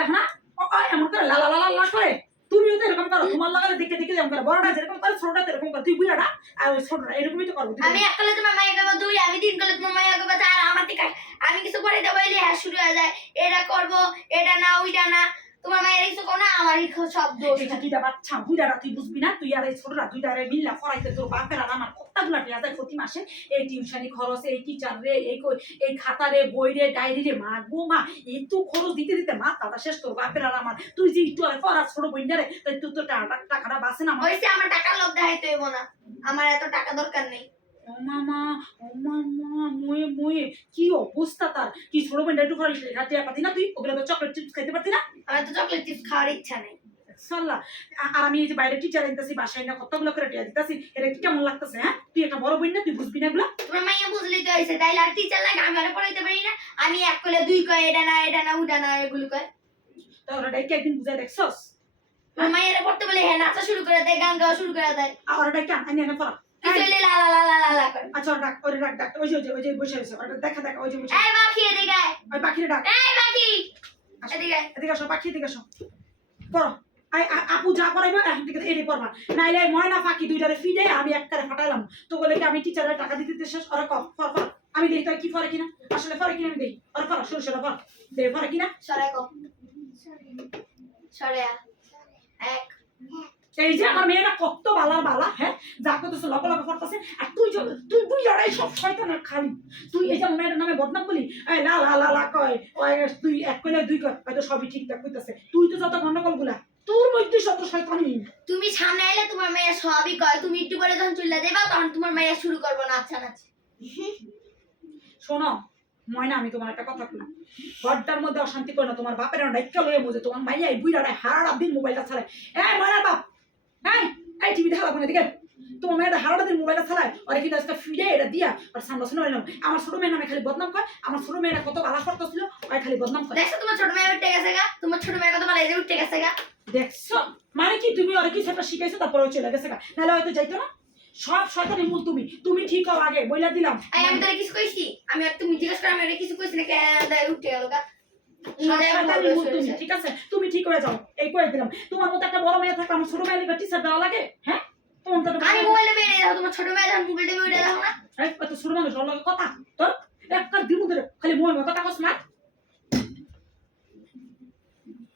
দেখো না এমন করে লা লা লা লা করে তুমিও তো এরকম করো তোমার লাগালে দেখে দেখে যেমন করে বড়টা যেরকম করে ছোটটা এরকম করে তুই বুড়াটা আর ওই ছোটটা এরকমই তো করবো আমি এক কলে তোমার মায়ের কাছে দুই আমি তিন কলে তোমার মায়ের কাছে আর আমার থেকে আমি কিছু করে দেবো এলে হ্যাঁ শুরু হয়ে যায় এটা করব এটা না ওইটা না তোমার মায়ের কিছু করো না আমারই সব দোষ এটা দুইটা বাচ্চা বুড়াটা তুই বুঝবি না তুই আর এই ছোটরা দুইটারে মিল্লা পড়াইতে তোর বাপের আর আমার কতগুলা টিয়া যায় প্রতি মাসে এই টিউশনি খরচ এই টিচার রে এই খাতা রে বই রে ডায়েরি রে মা গো মা এত খরচ দিতে দিতে মা দাদা শেষ তোর বাপের আর আমার তুই যে একটু আর পড়া ছোট বইন্ডা রে তাই তুই তো টাকাটা বাঁচে না হইছে আমার টাকা লোভ দেখাইতে হইব না আমার এত টাকা দরকার নেই ও মামা মুয়ে মুয়ে কি অবস্থা তার কি ছোট বইন্ডা একটু খরচ টিয়া পাতি না তুই ওগুলো তো চকলেট চিপস খাইতে পারতি না আমার তো চকলেট চিপস খাওয়ার ইচ্ছা নেই সাল্লাহ আর আমি এই যে বাইরে টিচার আনতেছি বাসায় না কতগুলো করে টিয়া দিতেছি এটা কি কেমন লাগতেছে হ্যাঁ তুই একটা বড় বই না তুই বুঝবি না এগুলো তোমার মাইয়া বুঝলেই তো হইছে তাইলে আর টিচার লাগে আমি আর পড়াইতে পারি না আমি এক কলে দুই কয় এটা না ওটা না এগুলো কয় তাহলে এটা একদিন বুঝাই দেখছস তোমার মাইয়ারে পড়তে বলে হ্যাঁ নাচা শুরু করে দেয় গান গাওয়া শুরু করে দেয় আর এটা কেন আনি এনে পড়া কিছু হইলে লা লা লা লা লা লা করে আচ্ছা ওরে ডাক ওই যে বসে আছে ওটা দেখা ওই যে বসে এই পাখি এদিকে আয় ওই পাখিরে ডাক এই পাখি এদিকে আয় এদিকে আসো পাখি এদিকে আসো পড়ো আপু যা পড়াইবো এখন থেকে এড়ে পড়বা নাইলে ময়না পাখি দুইটারে ফিডে আমি একটারে ফাটাইলাম তো বলে কি আমি টিচারের টাকা দিতে শেষ ওরা কর আমি দেখি তো কি পড়ে কিনা আসলে পড়ে কিনা আমি দেখি ওরা পড়া সরু পড় দে পড়ে কিনা সরে কো সরে আ এক এই যে আমার মেয়েরা কত বালা হ্যাঁ যা করতেছে লগে লগে পড়তেছে আর তুই বুঝ লড়াই সব শয়তানের খালি তুই এই যে মেয়েটার নামে বদনাম বলি এই লা লা লা লা কয় ওই তুই এক কইলে দুই কয় হয়তো সবই ঠিকঠাক কইতাছে তুই তো যত গন্ডগোল গুলা তোর মধ্যে শত শয়তানি তুমি সামনে এলে তোমার মেয়ে সবই কয় তুমি একটু পরে যখন চুল্লা দেবা তখন তোমার মেয়ে শুরু করবো নাচা নাচি শোনো ময়না আমি তোমার একটা কথা বলি ঘরটার মধ্যে অশান্তি করো না তোমার বাপের ডাইকা লয়ে বুঝে তোমার মাইয়া এই বুইড়াটা হারাটা দিন মোবাইলটা ছাড়ায় এই ময়নার বাপ এই টিভি দেখাবো না দিকে তোমার মেয়েটা হারাটা দিন মোবাইলটা ছাড়ায় আর কিন্তু আজকে ফিডে এটা দিয়া আর সামনে শুনে নিলাম আমার ছোট মেয়ের নামে খালি বদনাম করে আমার ছোট মেয়েরা কত আলাস করতেছিল ওই খালি বদনাম করে দেখছো তোমার ছোট মেয়ে উঠে গেছে গা তোমার ছোট মেয়ে কত ভালো উঠে গেছে গা দেখছো মানে কি তুমি ওরা কিছু একটা শিখাইছো তারপরে চলে গেছে গা নাহলে হয়তো যাইতো না সব শয়তানি মূল তুমি ঠিক হও আগে বইলা দিলাম আমি তোরে কিছু কইছি আমি আর তুমি জিজ্ঞেস করে আমি আর কিছু কইছি না কে উঠে গেল গা ঠিক আছে তুমি ঠিক হয়ে যাও এই করে দিলাম তোমার মতো একটা বড় মেয়ে থাকলে আমার ছোট মেয়ে লিখে টিচার দেওয়া লাগে হ্যাঁ তোমার তো আমি মোবাইলে বেরে দাও তোমার ছোট মেয়ে যখন মোবাইলটা বেরে দাও না এই তো ছোট মানুষ ওর লগে কথা তোর একটা দিমু ধরে খালি মোবাইল কথা কস না